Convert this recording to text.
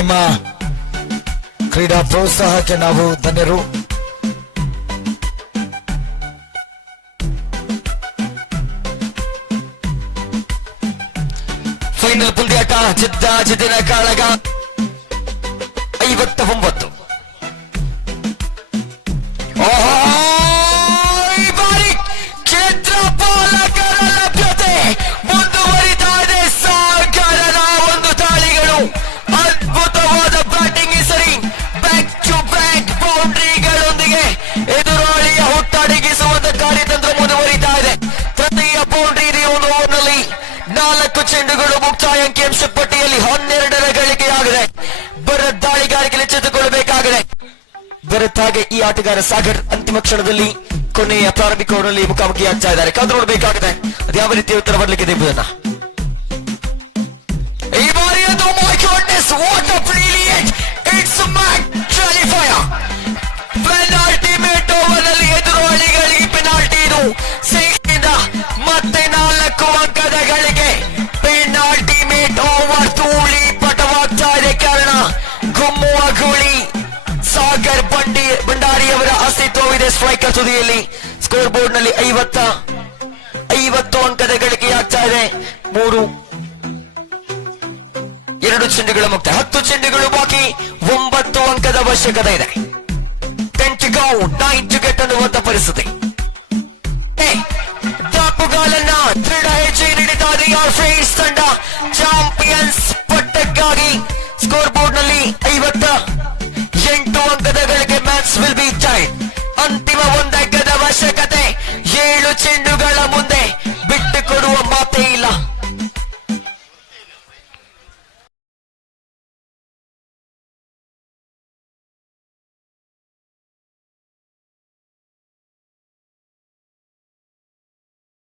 ನಿಮ್ಮ ಕ್ರೀಡಾ ಪ್ರೋತ್ಸಾಹಕ್ಕೆ ನಾವು ಧನ್ಯರು. ಫೈನಲ್ ಪಂದ್ಯಾಟ ಜಿದ್ದಿನ ಕಾಳಗ 59. ಈ ಬಾರಿ ಕ್ಷೇತ್ರ ಪಾಲಕರ ಲಭ್ಯತೆ ಮುಂದುವರಿತಾ ಇದೆ. ಸಾಗರನ ಒಂದು ತಾಳಿಗಳು, ಅದ್ಭುತವಾದ ಬ್ಯಾಟಿಂಗ್ ಸರಿ, ಬ್ಯಾಕ್ ಟು ಬ್ಯಾಕ್ ಬೌಂಡ್ರಿಗಳೊಂದಿಗೆ ಎದುರಾಳಿಯ ಹುಟ್ಟಡಗಿಸುವಂತ ಕಾರ್ಯತಂತ್ರ ಮುಂದುವರಿತಾ ಇದೆ. ತೃತೀಯ ಬೌಂಡ್ರಿ ಇದೆ ಒಂದು ಓವರ್ನಲ್ಲಿ. 4 ಚೆಂಡುಗಳು ಮುಕ್ತಾಯ ಅಂಕಿಅಂಶ ಪಟ್ಟಿಯಲ್ಲಿ 12ರ ಗಳಿಕೆಯಾಗಿದೆ. ಭರತ್ ದಾಳಿಗಾರಿಕೆಯಲ್ಲಿ ಎಚ್ಚೆತ್ತುಕೊಳ್ಳಬೇಕಾಗಿದೆ. ಭರತ್ ಹಾಗೆ ಈ ಆಟಗಾರ ಸಾಗರ್ ಅಂತಿಮ ಕ್ಷಣದಲ್ಲಿ ಕೊನೆಯ ಪ್ರಾರಂಭಿಕ ಓವರ್ನಲ್ಲಿ ಮುಖಾಮುಖಿ ಆಗ್ತಾ ಇದ್ದಾರೆ. ಕಾದು ನೋಡಬೇಕಾಗಿದೆ ಅದು ಯಾವ ರೀತಿಯ ಉತ್ತರ ಬರಲಿಕ್ಕಿದೆ ಎಂಬುದನ್ನ. ಈ ಬಾರಿ ಅದು ಪೆನಾಲ್ಟಿ ಓವರ್ನಲ್ಲಿ ಎದುರಾಳಿಗಳಿಗೆ ಪೆನಾಲ್ಟಿ. ಇದು ಸಿಕ್ಸಿಂದ ಮತ್ತೆ 4 ಅಂಕದ ಗಳಿಕೆ. ಪೆನಾಲ್ಟಿ ಮೇಟ್ ಓವರ್ ಧೂಳಿ ಪಟವಾಗ್ತಾ ಇದೆ. ಕಾರಣ ಗುಮ್ಮುವ ಗೂಳಿ ಸಾಗರ್ ಭಂಡಾರಿಯವರ ಅಸ್ತಿತ್ವವಿದೆ. ಸ್ಟ್ರೈಕರ್ ತುದಿಯಲ್ಲಿ ಸ್ಕೋರ್ ಬೋರ್ಡ್ ನಲ್ಲಿ 50 ಅಂಕದ ಗಳಿಕೆಯಾಗ್ತಾ ಇದೆ. 2 ಚೆಂಡುಗಳ ಮುಕ್ತ, 10 ಚೆಂಡುಗಳು ಬಾಕಿ, 9 ಅಂಕದ ಅವಶ್ಯಕತೆ ಇದೆ. 10 to go, 9 to get ಅನ್ನುವಂತ ಪರಿಸ್ಥಿತಿ. ದಾಪುಗಾಲನ್ನ ದೃಢ ಹೆಜ್ಜೆ ನೀಡಿದ ತಂಡ. ಜಾಂಪ್